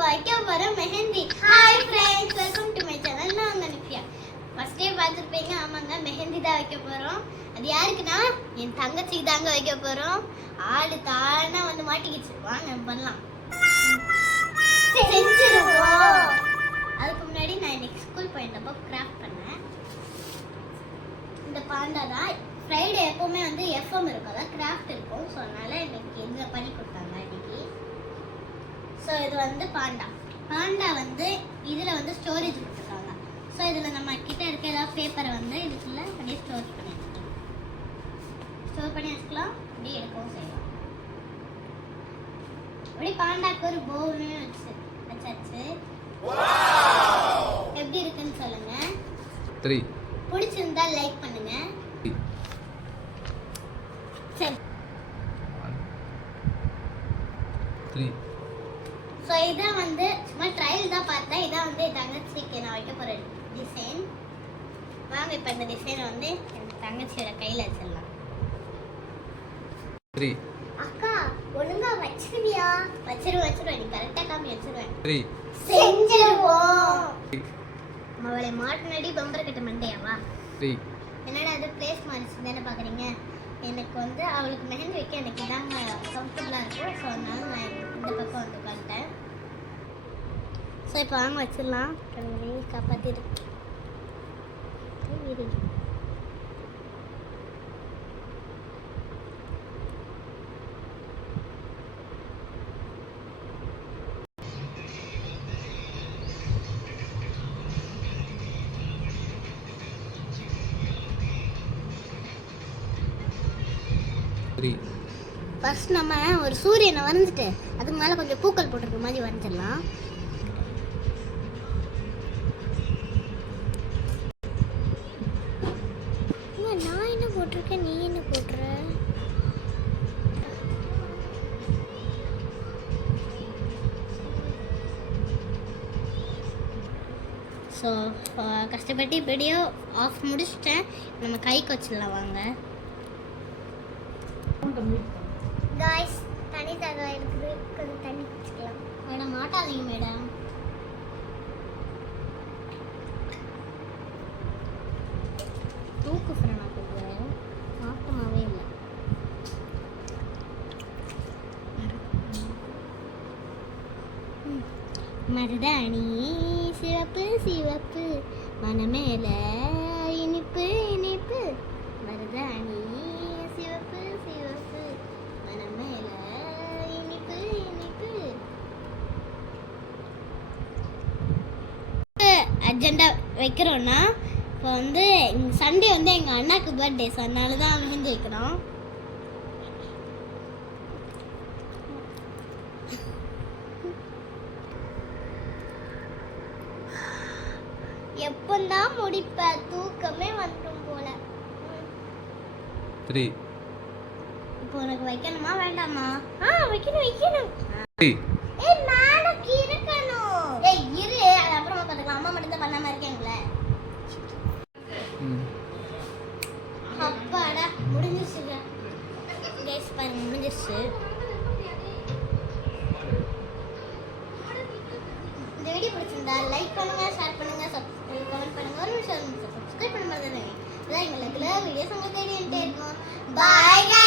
இப்போ வைக்க போற mehndi. Hi friends, welcome to my channel. நான் உங்க நித்யா. ஃபர்ஸ்ட் டைம் பார்த்துருப்பீங்க. ஆமாங்க, மெஹந்தி தான் வைக்க போறோம். அது யாருக்குன்னா என் தங்கச்சிக்கு தாங்க வைக்க போறோம். ஆளு தானா வந்து மாட்டிக்கிச்சு. வாங்க பண்ணலாம். செஞ்சிருவோம். அதுக்கு முன்னாடி நான் இன்னைக்கு ஸ்கூல் போயிட்டப்போ கிராஃப்ட் பண்ணேன். இந்த பாண்டா தான். ஃப்ரைடே எப்பவுமே வந்து எஃப்எம் இருக்கும், அதான் கிராஃப்ட் இருக்கும். ஸோ அதனால இன்னைக்கு இதில் பண்ணி கொடுத்தாங்க இன்னைக்கு. ஸோ இது வந்து பாண்டா வந்து இதில் வந்து ஸ்டோரேஜ் கொடுத்துருக்காங்க. ஸோ இதில் நம்ம கிட்ட இருக்க ஏதாவது பேப்பரை வந்து இதுக்குள்ளே அப்படியே ஸ்டோர் பண்ணி வச்சுக்கலாம். அப்படியே எடுக்கவும் செய்யலாம். அப்படியே பாண்டாக்கு ஒரு போவுமே வச்சாச்சு. எப்படி இருக்குன்னு சொல்லுங்க. பிடிச்சிருந்தா லைக் பண்ணுங்க. சரி. ஸோ இதான் வந்து சும்மா ட்ரையல் தான் பார்த்தேன். இதான் வந்து தங்கச்சிக்கு நான் வைக்க போகிற டிசைன். வாங்க இப்போ இந்த டிசைனை வந்து என் தங்கச்சியோட கையில் வச்சிடலாம். அக்கா ஒழுங்கா வச்சிருவியா? வச்சிருவேன். நீ கரெக்டாக காமி வச்சிருவேன். செஞ்சிருவோம். அவளை மாட்டினடி பம்பர் கட்ட மண்டையாவா? என்னடா அது பிளேஸ் மாறிச்சு தானே பார்க்குறீங்க? எனக்கு வந்து அவளுக்கு மெஹந்தி வைக்க எனக்கு இதாங்க கம்ஃபர்டபுளாக இருக்கும். ஸோ அதனால நான் இந்த பக்கம் வந்து உட்காந்துட்டேன். ஸோ இப்போ வாங்க வச்சிடலாம். காப்பாற்றிடு. ஃபர்ஸ்ட் நம்ம ஒரு சூரியனை வரைஞ்சிட்டு அதுக்கு மேலே கொஞ்சம் பூக்கள் போட்டிருக்க மாதிரி வரைஞ்சிடலாம். நான் என்ன போட்டிருக்கேன், நீ என்ன போட்டுற? ஸோ கஷ்டப்பட்டு வீடியோ ஆஃப் முடிச்சிட்டேன். நம்ம கைக்கு வச்சிடலாம். வாங்க காய்ஸ், தண்ணி தாங்க இருக்குது. கொஞ்சம் தண்ணி குடிச்சிக்கலாம். மேடம் மாட்டாதீங்க மேடம். தூக்கு ஃப்ரெண்ட் கொடுக்குறேன். மாட்டமாவே இல்லை. மருதாணி சிவப்பு சிவப்பு மனமேல இனிப்பு இனிப்பு. மருதாணி சிவப்பு சிவப்பு மனமேல இனிப்பு இனிப்பு. அஜெண்டா வைக்கிறோன்னா இப்போ வந்து சண்டே வந்து எங்கள் அண்ணாக்கு பர்த்டே. ஸோ அதனால தான் மெஹந்தி வைக்கிறோம். எப்பந்தான் முடிப்ப? தூக்கமே வந்துடும் போல. இப்போ உனக்கு வைக்கணுமா வேண்டாமா? வைக்கணும். ஏய் நாளைக்கு இருக்கணும். ஏய் இரு, அது அப்புறமா பார்த்துக்கலாம். அம்மா மட்டும் தான் பண்ணாம இருக்கீங்களே. அப்பாடா முடிஞ்சிருச்சுங்க. கைஸ் பாருங்க, முடிஞ்சிருச்சு. இந்த வீடியோ பிடிச்சிருந்தா லைக் பண்ணுங்க, ஷேர் பண்ணுங்க, கமெண்ட் பண்ணுங்க. ஒரு நிமிஷம் சப்ஸ்கிரைப் பண்ண மாதிரி தான். இதான் எங்களுக்கு வீடியோஸ் உங்களுக்கு தேடிட்டே இருக்கும். பாய்.